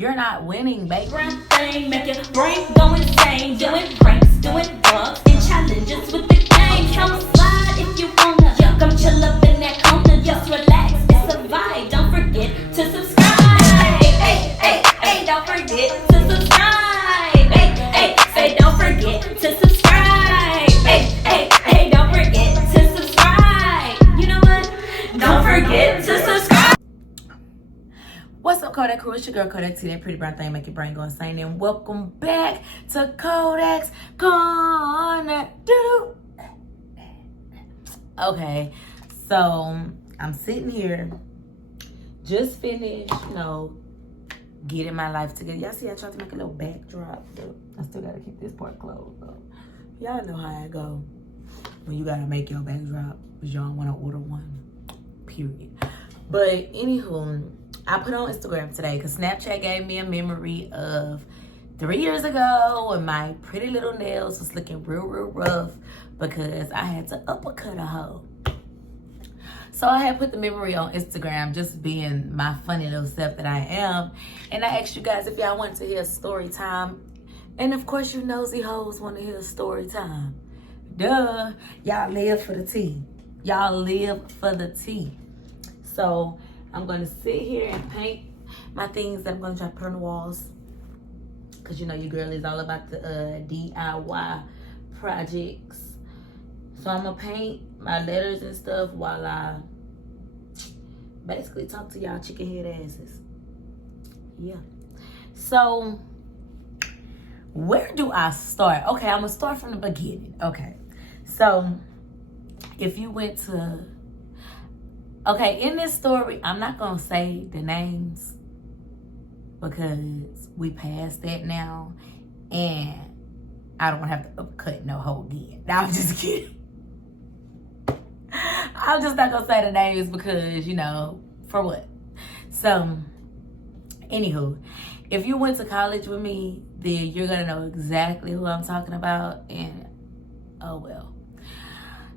you're not winning, baby. Thing, make your brain go insane. Doing pranks, doing bugs, and challenges with the gang. Come slide if you wanna. Come chill up in that corner. Just relax, it's a vibe. Don't forget to subscribe. Hey, don't forget to subscribe. Hey, don't forget to subscribe. Hey, don't forget to subscribe. You know what? Don't forget to subscribe. What's up, Kodak crew? It's your girl Kodak T, that pretty brown thing make your brain go insane. And welcome back to Kodak's Corner. Okay, so I'm sitting here, just finished, getting my life together. Y'all see I tried to make a little backdrop, but I still gotta keep this part closed though. Y'all know how it go when you gotta make your backdrop because y'all wanna order one, period. But anywho, I put on Instagram today because Snapchat gave me a memory of 3 years ago when my pretty little nails was looking real rough because I had to uppercut a hoe. So I had put the memory on Instagram, just being my funny little self that I am. And I asked you guys if y'all wanted to hear a story time. And of course you nosy hoes want to hear a story time. Duh, y'all live for the tea. Y'all live for the tea. So I'm gonna sit here and paint my things that I'm gonna try to put on the walls. Cause you know your girl is all about the DIY projects. So I'm gonna paint my letters and stuff while I basically talk to y'all chicken head asses. Yeah. So where do I start? Okay, I'm gonna start from the beginning. Okay. So if you went to, okay, in this story, I'm not gonna say the names because we passed that now and I don't have to upcut no hoe again. No, I'm just kidding. I'm just not gonna say the names because, for what? So, anywho, if you went to college with me, then you're gonna know exactly who I'm talking about, and oh well.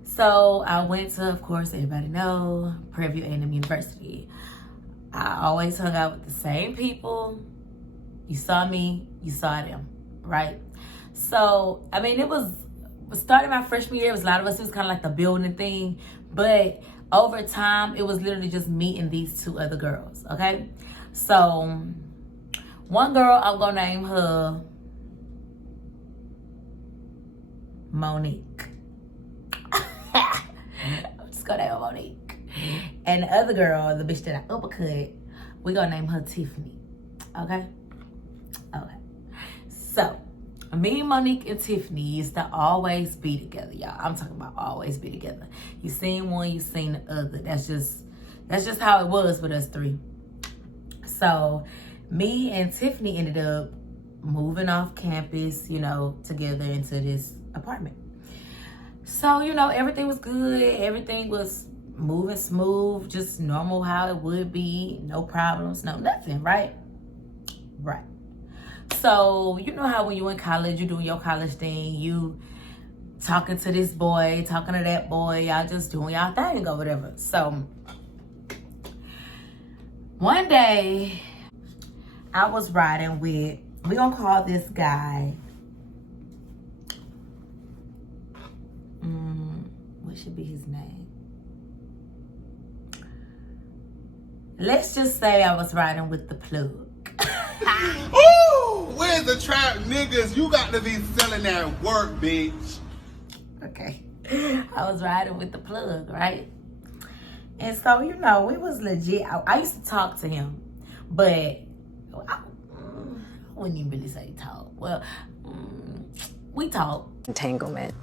So I went to, of course, everybody know, Prairie View A&M University. I always hung out with the same people. You saw me, you saw them, right? So, I mean, it was starting my freshman year, it was a lot of us, it was kind of like the building thing. But over time, it was literally just me and these two other girls, okay? So, one girl, I'm gonna name her Monique. I'm just gonna name her Monique. And the other girl, the bitch that I uppercut, we gonna name her Tiffany, okay? Okay. So, me, Monique, and Tiffany used to always be together, y'all. I'm talking about always be together. You seen one, you seen the other. That's just how it was with us three. So, me and Tiffany ended up moving off campus, together into this apartment. So, everything was good. Everything was moving smooth, just normal how it would be. No problems, no nothing, right? Right. So, you know how when you in college, you doing your college thing, you talking to this boy, talking to that boy, y'all just doing y'all thing or whatever. So, one day, I was riding with, we gonna call this guy, what should be his name? Let's just say I was riding with the plug. Ooh, where's the trap niggas? You got to be selling that work, bitch. Okay. I was riding with the plug, right? And so, we was legit. I used to talk to him, but I wouldn't even really say talk. Well, we talk. Entanglement.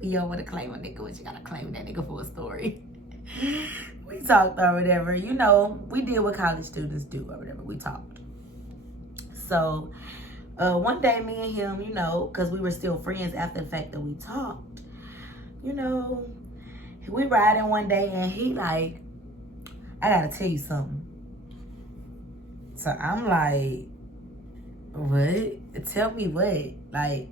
You don't want to claim a nigga, but you gotta claim that nigga for a story. We talked or whatever, we did what college students do or whatever, we talked. So, one day me and him, because we were still friends after the fact that we talked, we riding one day and he like, I gotta tell you something. So I'm like, what? Tell me what? Like,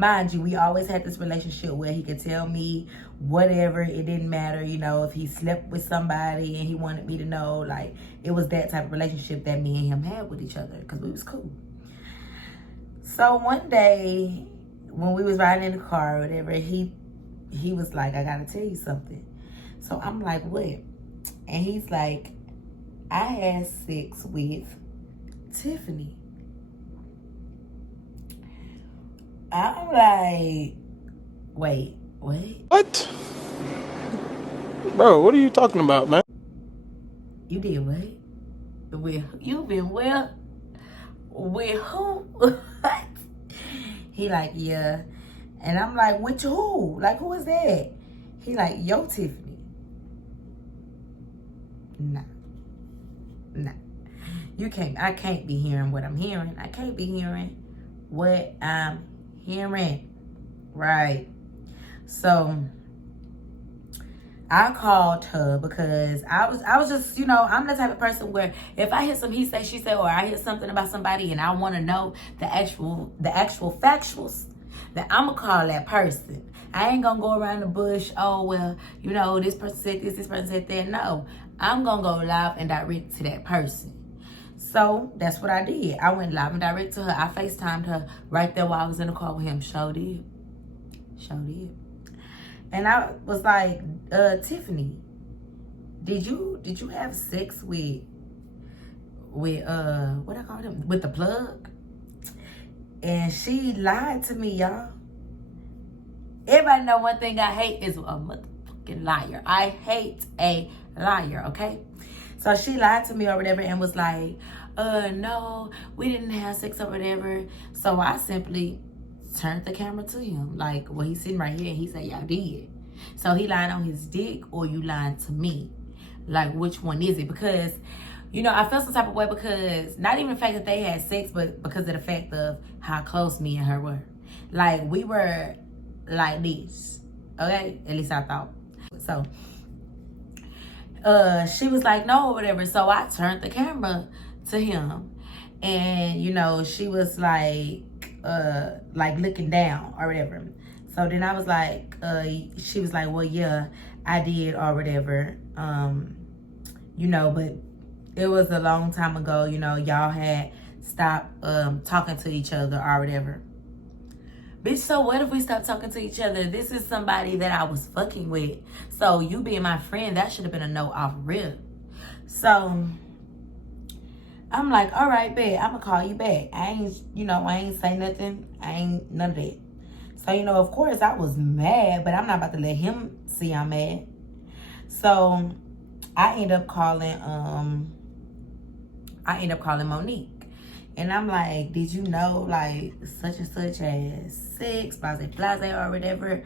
mind you, we always had this relationship where he could tell me whatever. It didn't matter, you know, if he slept with somebody and he wanted me to know. Like, it was that type of relationship that me and him had with each other because we was cool. So one day when we was riding in the car or whatever, he was like, I gotta tell you something. So I'm like, what? And he's like, I had sex with Tiffany. I'm like, wait, what? What? Bro, what are you talking about, man? You did what? You been well? With who? What? He like, yeah. And I'm like, with who? Like, who is that? He like, yo, Tiffany. Nah. I can't be hearing what I'm hearing. I can't be hearing what I'm hearing. Right. So I called her because I was just, you know, I'm the type of person where if I hear some he say, she say, or I hear something about somebody and I want to know the actual factuals, then I'm going to call that person. I ain't going to go around the bush, oh, well, you know, this person said this person said that. No, I'm going to go live and direct to that person. So that's what I did. I went live and direct to her. I FaceTimed her right there while I was in the car with him. Sure did. And I was like, Tiffany, did you have sex with what I call him? With the plug? And she lied to me, y'all. Everybody know one thing I hate is a motherfucking liar. I hate a liar, okay? So she lied to me or whatever and was like, no, we didn't have sex or whatever. So I simply turned the camera to him. Like, well, he's sitting right here and he said, y'all did. So he lying on his dick or you lying to me? Like, which one is it? Because, you know, I felt some type of way because not even the fact that they had sex, but because of the fact of how close me and her were. Like, we were like this, okay? At least I thought. So she was like, no, or whatever. So I turned the camera to him and, you know, she was like looking down or whatever. So then I was like, she was like, well, yeah, I did or whatever. You know, but it was a long time ago, you know, y'all had stopped talking to each other or whatever. Bitch, so what if we stopped talking to each other? This is somebody that I was fucking with. So you being my friend, that should have been a no off rip. So I'm like, all right, bet, I'm gonna call you back. I ain't say nothing. I ain't none of that. So, you know, of course I was mad, but I'm not about to let him see I'm mad. So I end up calling Monique. And I'm like, did you know, like, such and such has sex, blase, or whatever?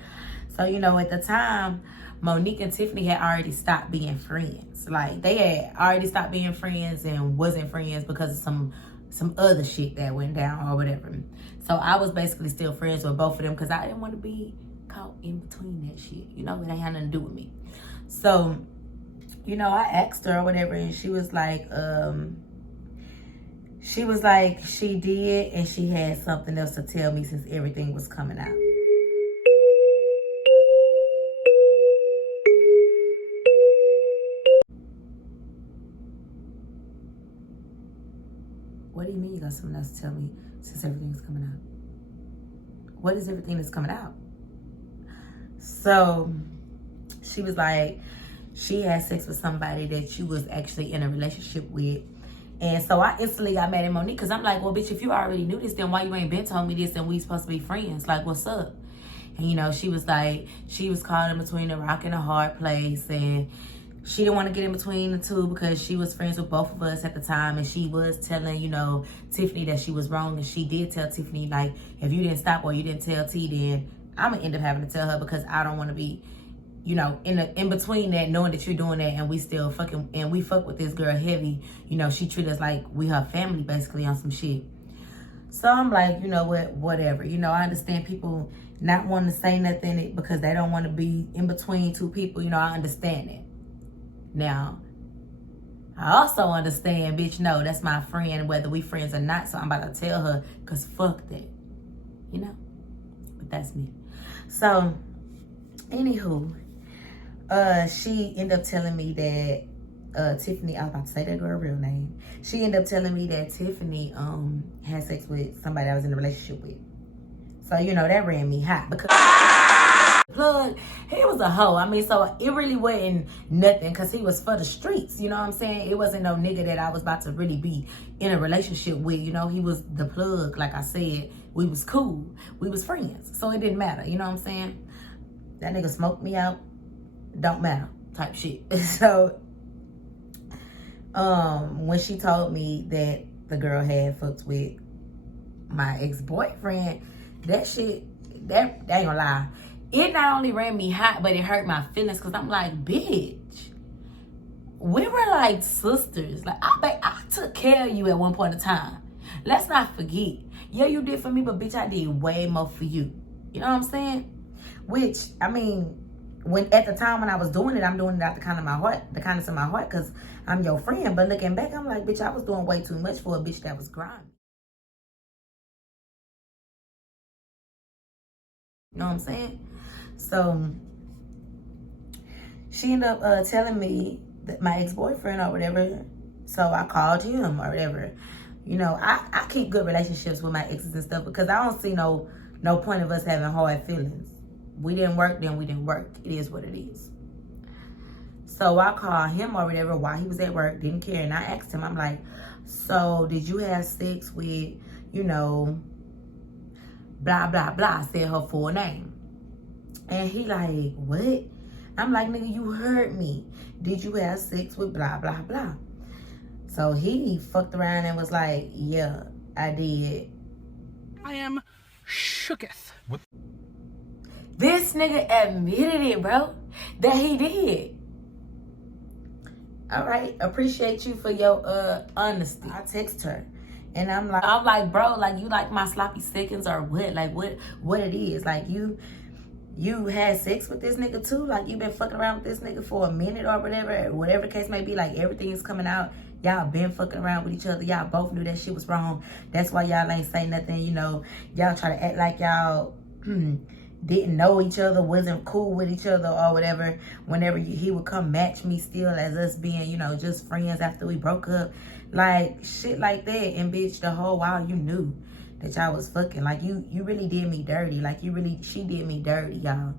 So, you know, at the time, Monique and Tiffany had already stopped being friends. Like, they had already stopped being friends and wasn't friends because of some other shit that went down or whatever. So I was basically still friends with both of them because I didn't want to be caught in between that shit. You know, it ain't had nothing to do with me. So, you know, I asked her or whatever, and she was like, she did, and she had something else to tell me since everything was coming out. What do you mean you got something else to tell me since everything's coming out? What is everything that's coming out? So she was like, she had sex with somebody that she was actually in a relationship with. And so I instantly got mad at Monique because I'm like, well, bitch, if you already knew this, then why you ain't been told me this and we supposed to be friends? Like, what's up? And, you know, she was like, she was caught in between a rock and a hard place. And she didn't want to get in between the two because she was friends with both of us at the time. And she was telling, you know, Tiffany that she was wrong. And she did tell Tiffany, like, if you didn't stop or you didn't tell T, then I'm going to end up having to tell her because I don't want to be, you know, in between that, knowing that you're doing that and we still fucking, and we fuck with this girl heavy. You know, she treat us like we her family basically on some shit. So I'm like, you know what, whatever. You know, I understand people not wanting to say nothing because they don't want to be in between two people. You know, I understand it. Now, I also understand, bitch, no, that's my friend, whether we friends or not. So I'm about to tell her, because fuck that. You know? But That's me. So, anywho, she ended up telling me that Tiffany, I was about to say that girl's real name. She ended up telling me that Tiffany had sex with somebody I was in a relationship with. So, you know, that ran me hot because plug, he was a hoe. I mean, so it really wasn't nothing because he was for the streets. You know what I'm saying? It wasn't no nigga that I was about to really be in a relationship with. You know, he was the plug. Like I said, we was cool. We was friends. So it didn't matter. You know what I'm saying? That nigga smoked me out. Don't matter type shit. So, when she told me that the girl had fucked with my ex-boyfriend, that shit, that ain't gonna lie. It not only ran me hot, but it hurt my feelings because I'm like, bitch, we were like sisters. Like, I took care of you at one point in time. Let's not forget. Yeah, you did for me, but bitch, I did way more for you. You know what I'm saying? Which, I mean, when at the time when I was doing it, I'm doing it out the kindness of my heart, because I'm your friend. But looking back, I'm like, bitch, I was doing way too much for a bitch that was grimy. You know what I'm saying? So she ended up telling me that my ex-boyfriend or whatever. So I called him or whatever. You know, I keep good relationships with my exes and stuff because I don't see no point of us having hard feelings. We didn't work, then we didn't work. It is what it is. So I called him or whatever while he was at work, didn't care. And I asked him, I'm like, so did you have sex with, you know, blah, blah, blah. I said her full name. And he like, what? I'm like, nigga, you heard me. Did you have sex with blah, blah, blah? So he fucked around and was like, yeah, I did. I am shooketh. What? This nigga admitted it, bro, that he did. All right, appreciate you for your honesty. I text her. And I'm like, bro, like, you like my sloppy seconds or what? Like, what it is? Like, you had sex with this nigga too? Like, you been fucking around with this nigga for a minute or whatever the case may be. Like, everything is coming out. Y'all been fucking around with each other. Y'all both knew that shit was wrong. That's why y'all ain't say nothing, you know. Y'all try to act like y'all didn't know each other, wasn't cool with each other or whatever. Whenever he would come match me still as us being, you know, just friends after we broke up. Like, shit like that. And bitch, the whole while you knew that y'all was fucking. Like, you really did me dirty. Like, she did me dirty, y'all.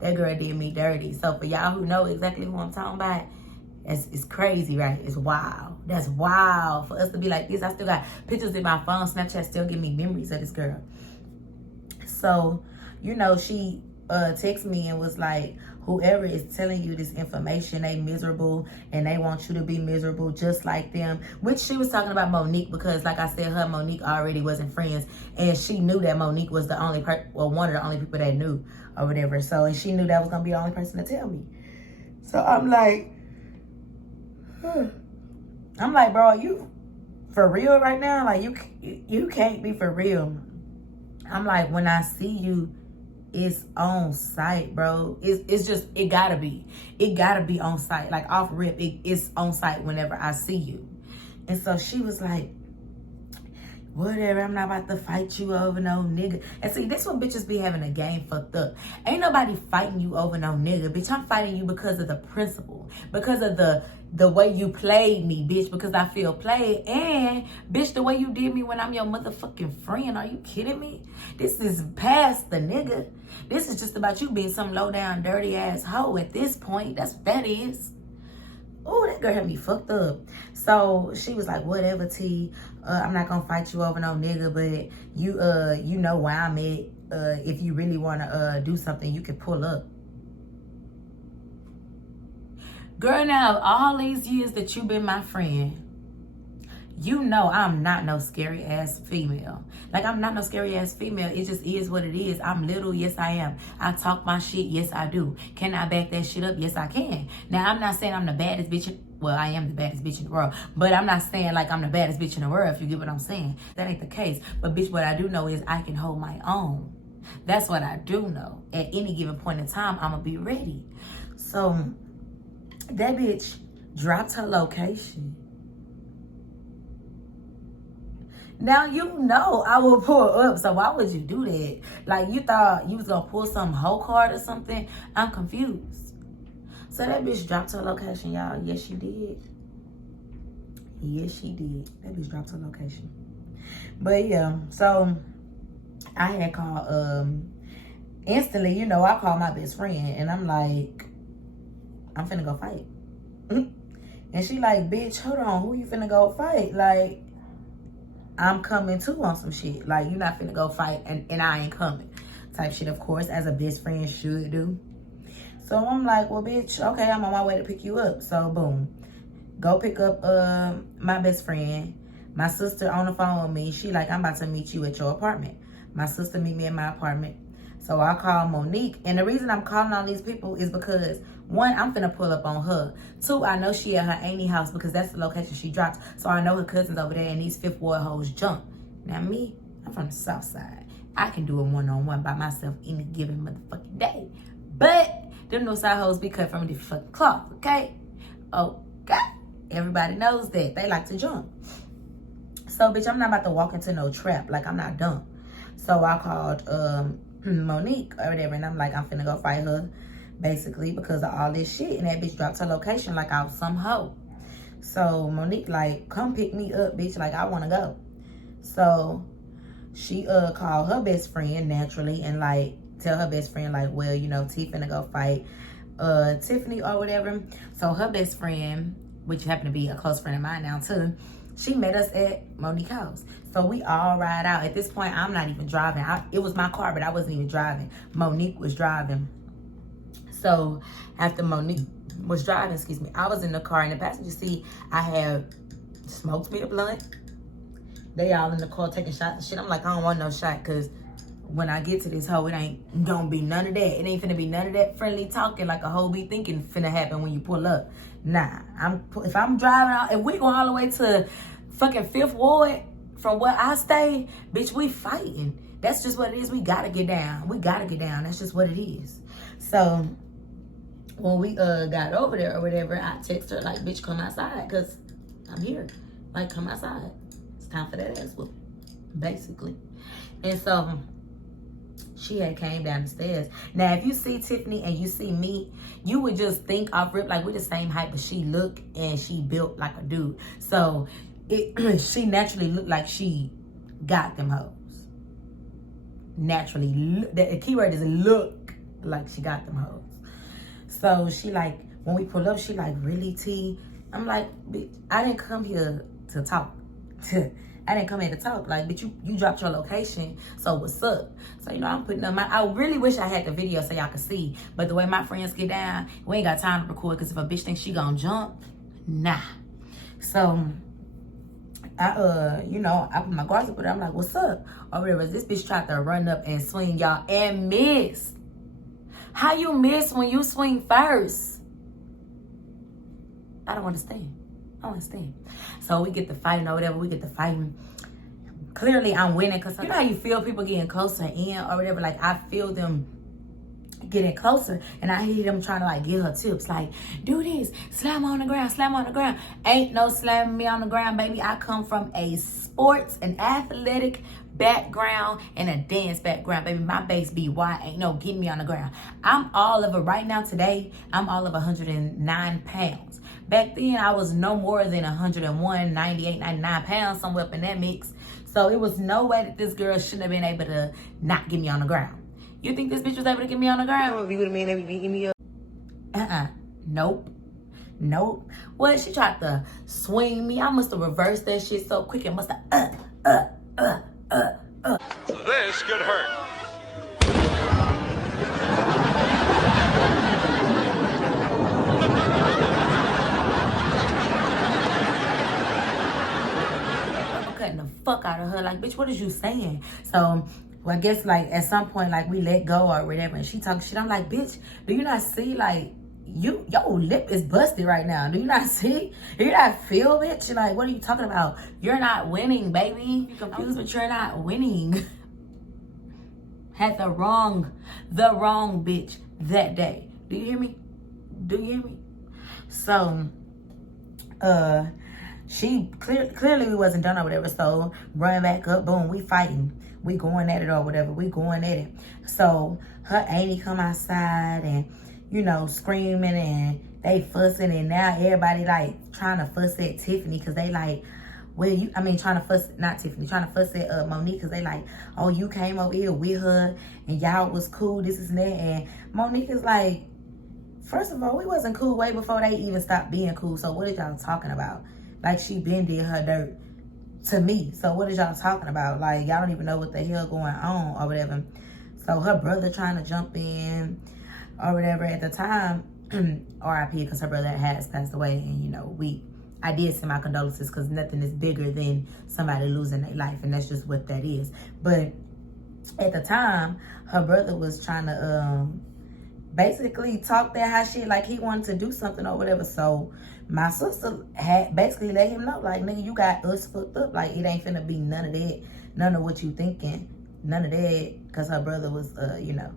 That girl did me dirty. So for y'all who know exactly who I'm talking about, it's crazy, right? It's wild. That's wild for us to be like this. I still got pictures in my phone. Snapchat still give me memories of this girl. So, you know, she texted me and was like, whoever is telling you this information, they miserable and they want you to be miserable just like them. Which she was talking about Monique because, like I said, her and Monique already wasn't friends. And she knew that Monique was the only one of the only people that knew or whatever. So, and she knew that was going to be the only person to tell me. So, I'm like, bro, are you for real right now? Like, you can't be for real. I'm like, when I see you, it's on site, bro. It's just, it gotta be on site. Like, off rip, it's on site whenever I see you. And so she was like, whatever, I'm not about to fight you over no nigga. And see, this what bitches be having a game fucked up. Ain't nobody fighting you over no nigga, bitch. I'm fighting you because of the principle, because of the way you played me, bitch, because I feel played. And, bitch, the way you did me when I'm your motherfucking friend. Are you kidding me? This is past the nigga. This is just about you being some low-down, dirty-ass hoe at this point. That's what that is. Oh, that girl had me fucked up. So, she was like, whatever, T. I'm not gonna fight you over no nigga, but you know where I'm at. If you really want to do something, you can pull up. Girl, now, all these years that you've been my friend, you know I'm not no scary ass female. Like, I'm not no scary ass female. It just is what it is. I'm little, yes I am. I talk my shit, yes I do. Can I back that shit up? Yes I can. Now, I'm not saying I'm the baddest bitch. Well, I am the baddest bitch in the world. But I'm not saying like I'm the baddest bitch in the world, if you get what I'm saying. That ain't the case. But bitch, what I do know is I can hold my own. That's what I do know. At any given point in time, I'm going to be ready. So, that bitch dropped her location Now you know I will pull up, so why would you do that? Like, you thought you was gonna pull some hoe card or something? I'm confused. So that bitch dropped her location, y'all. Yes, she did. Yes, she did. That bitch dropped her location. But yeah, so I had called instantly, you know, I called my best friend and I'm like, I'm finna go fight. And she like, bitch, hold on, who you finna go fight? Like, I'm coming too on some shit. Like, you not finna go fight and I ain't coming. Type shit, of course, as a best friend should do. So I'm like, well, bitch, okay, I'm on my way to pick you up. So boom, go pick up my best friend. My sister on the phone with me. She like, I'm about to meet you at your apartment. My sister meet me in my apartment. So I call Monique. And the reason I'm calling on these people is because, one, I'm finna pull up on her. Two, I know she at her auntie house because that's the location she dropped. So I know her cousin's over there and these Fifth Ward hoes jump. Now me, I'm from the South Side. I can do a one-on-one by myself any given motherfucking day. But them North Side hoes be cut from a different fucking cloth, okay? Okay. Everybody knows that. They like to jump. So, bitch, I'm not about to walk into no trap. Like, I'm not dumb. So I called Monique or whatever, and I'm like, I'm finna go fight her, basically, because of all this shit. And that bitch dropped her location like I was some hoe. So Monique like, come pick me up, bitch. Like, I want to go. So she called her best friend naturally and like tell her best friend like, well, you know, T finna go fight Tiffany or whatever. So her best friend, which happened to be a close friend of mine now too, she met us at Monique's house. So we all ride out. At this point, I'm not even driving. It was my car, but I wasn't even driving. Monique was driving. So after Monique was driving, I was in the car in the passenger seat. I have smoked me a blunt. They all in the car taking shots and shit. I'm like, I don't want no shot because when I get to this hoe, it ain't gonna be none of that. It ain't finna be none of that friendly talking like a hoe be thinking finna happen when you pull up. Nah, if I'm driving out, if we going all the way to fucking Fifth Ward from where I stay, bitch, we fighting. That's just what it is. We gotta get down. We gotta get down. That's just what it is. So when we got over there or whatever, I text her like, bitch, come outside because I'm here. Like, come outside. It's time for that ass whoop, basically. And so she had came down the stairs. Now, if you see Tiffany and you see me, you would just think off rip like we're the same height, but she look and she built like a dude. So she naturally looked like she got them hoes. Naturally, the keyword is look like she got them hoes. So she like, when we pull up, she like, really, T? I'm like, bitch, I didn't come here to talk. I didn't come here to talk. Like, bitch, you dropped your location, so what's up? So, you know, I'm putting up I really wish I had the video so y'all could see. But the way my friends get down, we ain't got time to record because if a bitch thinks she gonna jump, nah. So, you know, I put my guards up with her. I'm like, what's up? Or whatever. This bitch tried to run up and swing, y'all, and miss. How you miss when you swing first? I don't understand. I don't understand. So we get the fighting or whatever. We get the fighting. Clearly, I'm winning because you know how you feel people getting closer in or whatever. Like, I feel them getting closer and I hear them trying to like give her tips. Like, do this. Slam on the ground. Slam on the ground. Ain't no slamming me on the ground, baby. I come from a sports and athletic background and a dance background, baby. My base be wide. Ain't no getting me on the ground. I'm all of right now today. I'm all of 109 pounds. Back then, I was no more than 101, 98, 99 pounds, somewhere up in that mix. So it was no way that this girl shouldn't have been able to not get me on the ground. You think this bitch was able to get me on the ground? You would have been able to beat me up. Nope. Nope. Well, she tried to swing me. I must have reversed that shit so quick. It must have, This could hurt. Cutting the fuck out of her. Like, bitch, what is you saying? So, well, I guess, like, at some point, like, we let go or whatever, and she talking shit. I'm like, bitch, do you not see, like, your lip is busted right now. Do you not see? Do you not feel, bitch? Like, what are you talking about? You're not winning, baby. You're confused, but you're not winning. Had the wrong bitch that day. Do you hear me? Do you hear me? So, she clearly we wasn't done or whatever. So run back up, boom, we fighting. We going at it or whatever. We going at it. So her auntie come outside and, you know, screaming and they fussing. And now everybody like trying to fuss at Tiffany because they like, well, trying to fuss, not Tiffany, trying to fuss at Monique because they like, oh, you came over here with her and y'all was cool, this is that. And Monique is like, first of all, we wasn't cool way before they even stopped being cool. So what is y'all talking about? Like, she been did her dirt to me. So what is y'all talking about? Like, y'all don't even know what the hell going on or whatever. So her brother trying to jump in or whatever at the time, RIP, because her brother has passed away. And, you know, I did send my condolences because nothing is bigger than somebody losing their life. And that's just what that is. But at the time, her brother was trying to basically talk that high shit like he wanted to do something or whatever. So my sister had basically let him know, like, nigga, you got us fucked up. Like, it ain't finna be none of that. None of what you thinking. None of that. Because her brother was, you know,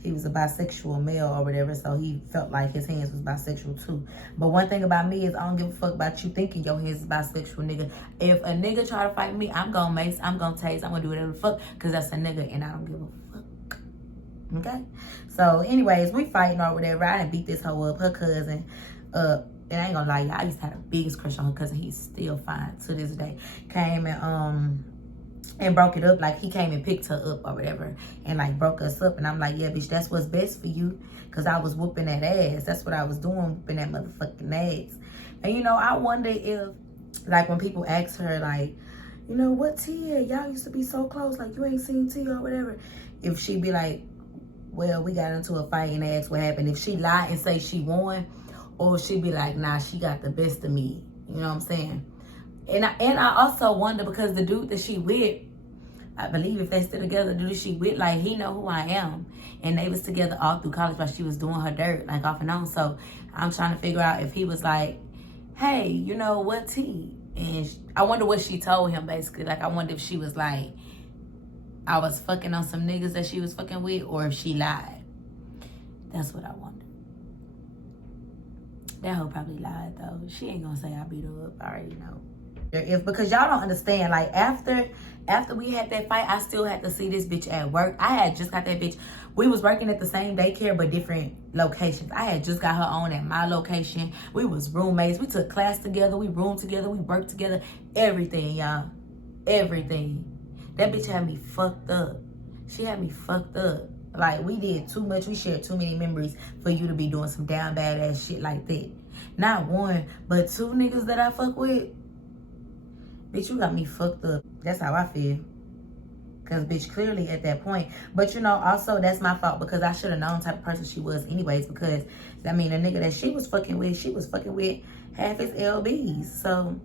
he was a bisexual male or whatever. So he felt like his hands was bisexual too. But one thing about me is I don't give a fuck about you thinking your hands is bisexual, nigga. If a nigga try to fight me, I'm gonna mace, I'm gonna tase, I'm gonna do whatever the fuck. Because that's a nigga and I don't give a fuck. Okay? So anyways, we fighting or whatever. I done beat this hoe up. Her cousin, and I ain't gonna lie, y'all, I used to have the biggest crush on her cousin. He's still fine to this day. Came and broke it up. Like, he came and picked her up or whatever and like broke us up. And I'm like, yeah, bitch, that's what's best for you. Because I was whooping that ass. That's what I was doing, whooping that motherfucking ass. And you know, I wonder if, like, when people ask her, like, you know, what Tia? Y'all used to be so close. Like, you ain't seen Tia or whatever. If she be like, well, we got into a fight and they asked what happened. If she lied and say she won, or she be like, nah, she got the best of me. You know what I'm saying? And I also wonder, because the dude that she with, I believe if they still together, the dude she with, like, he know who I am. And they was together all through college while she was doing her dirt, like, off and on. So I'm trying to figure out if he was like, hey, you know what, T? And I wonder what she told him, basically. Like, I wonder if she was like, I was fucking on some niggas that she was fucking with, or if she lied. That's what I wonder. That hoe probably lied, though. She ain't gonna say I beat her up. I already know. Because y'all don't understand, like, after we had that fight, I still had to see this bitch at work. I had just got that bitch. We was working at the same daycare, but different locations. I had just got her on at my location. We was roommates. We took class together. We roomed together. We worked together. Everything, y'all. Everything. That bitch had me fucked up. She had me fucked up. Like, we did too much. We shared too many memories for you to be doing some down bad ass shit like that. Not one, but two niggas that I fuck with. Bitch, you got me fucked up. That's how I feel. Because, bitch, clearly at that point. But, you know, also, that's my fault. Because I should have known the type of person she was anyways. Because, I mean, the nigga that she was fucking with half his LBs. So,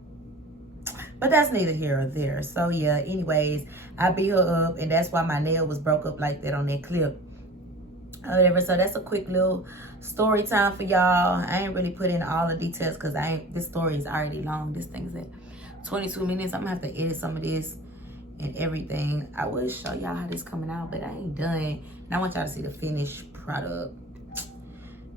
but that's neither here or there. So, yeah, anyways, I beat her up. And that's why my nail was broke up like that on that clip. Whatever. So, that's a quick little story time for y'all. I ain't really put in all the details because this story is already long. This thing's at 22 minutes. I'm gonna have to edit some of this and everything. I will show y'all how this coming out, but I ain't done. And I want y'all to see the finished product.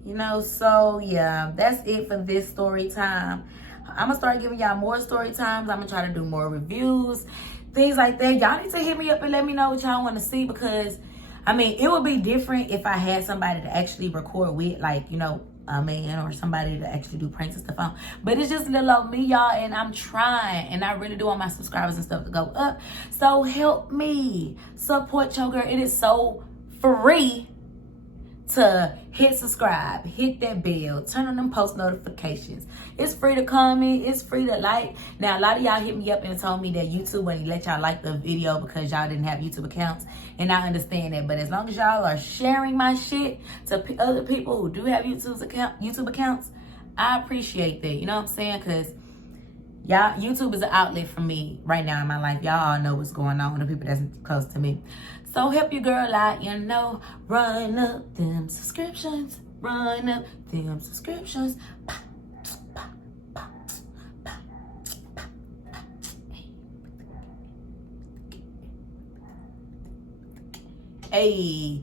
You know, so yeah, that's it for this story time. I'm gonna start giving y'all more story times. I'm gonna try to do more reviews, things like that. Y'all need to hit me up and let me know what y'all want to see, because I mean, it would be different if I had somebody to actually record with, like, you know, a man or somebody to actually do pranks and stuff on. But it's just little old me, y'all, and I'm trying, and I really do want my subscribers and stuff to go up. So help me support your girl. It is so free to hit subscribe, hit that bell, turn on them post notifications. It's free to comment, it's free to like. Now, a lot of y'all hit me up and told me that YouTube wouldn't let y'all like the video because y'all didn't have YouTube accounts, and I understand that. But as long as y'all are sharing my shit to other people who do have YouTube accounts, I appreciate that. You know what I'm saying? Because y'all, YouTube is an outlet for me right now in my life. Y'all all know what's going on, the people that's close to me. So help your girl out, you know. Run up them subscriptions. Run up them subscriptions. Hey,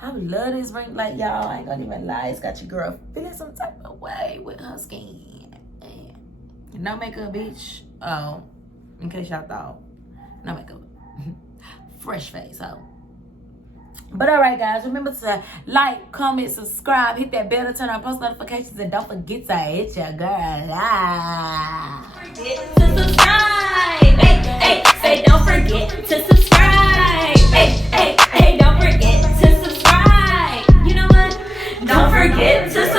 I love this ring light, y'all. I ain't gonna even lie. It's got your girl feeling some type of way with her skin. You know. No makeup, bitch. Oh, in case y'all thought. No makeup. Fresh face, so. But alright, guys, remember to like, comment, subscribe, hit that bell to turn on post notifications, and don't forget to hit your girl. Forget to subscribe. Hey, say don't forget to subscribe. Hey, don't forget to subscribe. You know what? Don't forget to